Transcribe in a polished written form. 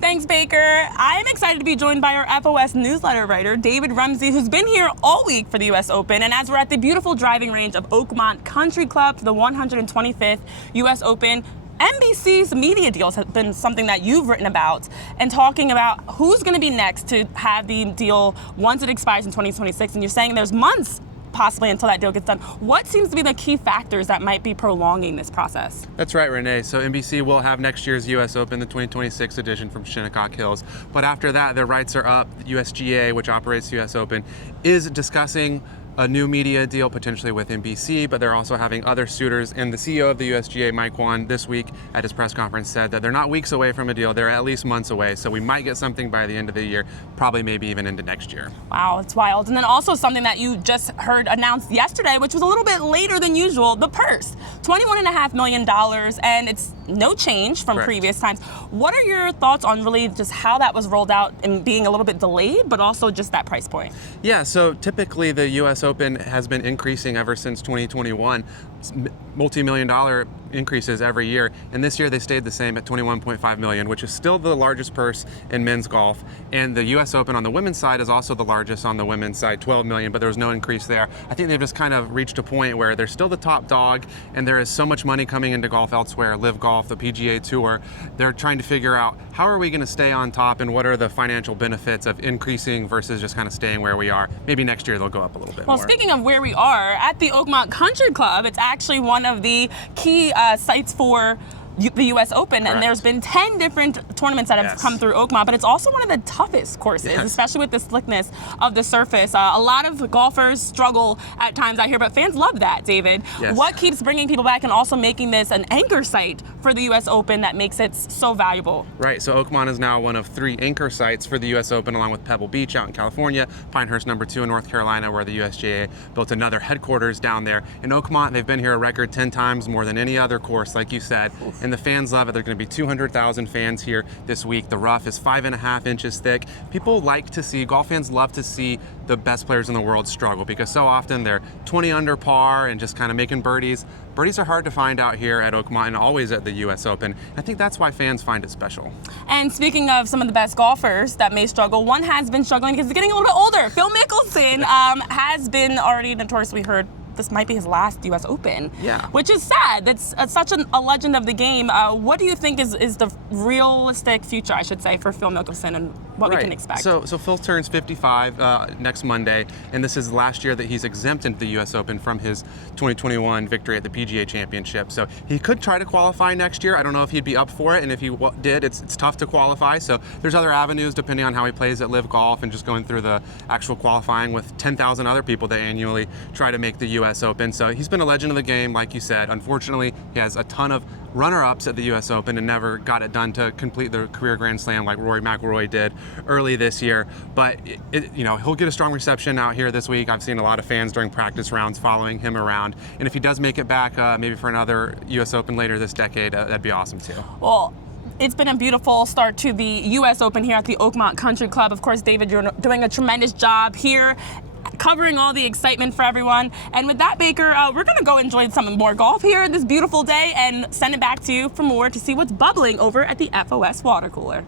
Thanks, Baker. I'm excited to be joined by our FOS newsletter writer, David Rumsey, who's been here all week for the US Open. And as we're at the beautiful driving range of Oakmont Country Club for the 125th US Open, NBC's media deals have been something that you've written about, and talking about who's going to be next to have the deal once it expires in 2026. And you're saying there's months possibly until that deal gets done. What seems to be the key factors that might be prolonging this process? That's right, Renee. So NBC will have next year's US Open, the 2026 edition from Shinnecock Hills. But after that, their rights are up. The USGA, which operates the US Open, is discussing a new media deal potentially with NBC, but they're also having other suitors. And the CEO of the USGA, Mike Wan, this week at his press conference said that they're not weeks away from a deal, they're at least months away. So we might get something by the end of the year, probably maybe even into next year. Wow, it's wild. And then also something that you just heard announced yesterday, which was a little bit later than usual, the purse, $21.5 million, and it's no change from Correct. previous times. What are your thoughts on really just how that was rolled out and being a little bit delayed, but also just that price point? Yeah, so typically the US Open has been increasing ever since 2021, multi-million-dollar increases every year, and this year they stayed the same at $21.5 million, which is still the largest purse in men's golf. And the US Open on the women's side is also the largest on the women's side, $12 million, but there was no increase there. I think they've just kind of reached a point where they're still the top dog, and there is so much money coming into golf elsewhere, Live Golf, the PGA Tour. They're trying to figure out how are we going to stay on top, and what are the financial benefits of increasing versus just kind of staying where we are. Maybe next year they'll go up a little bit more. Well, speaking of where we are, at the Oakmont Country Club, it's actually one of the key sites for the US Open. Correct. And there's been 10 different tournaments that have come through Oakmont, but it's also one of the toughest courses, especially with the slickness of the surface. A lot of golfers struggle at times out here, but fans love that, David. Yes. What keeps bringing people back and also making this an anchor site for the US Open that makes it so valuable? Right, so Oakmont is now one of 3 anchor sites for the US Open, along with Pebble Beach out in California, Pinehurst #2 in North Carolina, where the USGA built another headquarters down there. In Oakmont, they've been here a record 10 times, more than any other course, like you said, and the fans love it. There are going to be 200,000 fans here this week. The rough is 5.5 inches thick. People like to see, golf fans love to see the best players in the world struggle, because so often they're 20 under par and just kind of making birdies. Birdies are hard to find out here at Oakmont and always at the US Open. I think that's why fans find it special. And speaking of some of the best golfers that may struggle, one has been struggling because he's getting a little bit older. Phil Mickelson has been already notoriously heard. This might be his last U.S. Open, which is sad. That's such a legend of the game. What do you think is the realistic future, I should say, for Phil Mickelson and what we can expect? So Phil turns 55 next Monday, and this is the last year that he's exempt into the U.S. Open from his 2021 victory at the PGA Championship. So he could try to qualify next year. I don't know if he'd be up for it, and if he did, it's tough to qualify. So there's other avenues depending on how he plays at Live Golf and just going through the actual qualifying with 10,000 other people that annually try to make the U.S. Open. So he's been a legend of the game, like you said. Unfortunately, he has a ton of runner-ups at the U.S. Open and never got it done to complete the career Grand Slam like Rory McIlroy did early this year. But he'll get a strong reception out here this week. I've seen a lot of fans during practice rounds following him around. And if he does make it back, maybe for another U.S. Open later this decade, that'd be awesome too. Well, it's been a beautiful start to the U.S. Open here at the Oakmont Country Club. Of course, David, you're doing a tremendous job here, covering all the excitement for everyone. And with that, Baker, we're going to go enjoy some more golf here this beautiful day and send it back to you for more to see what's bubbling over at the FOS water cooler.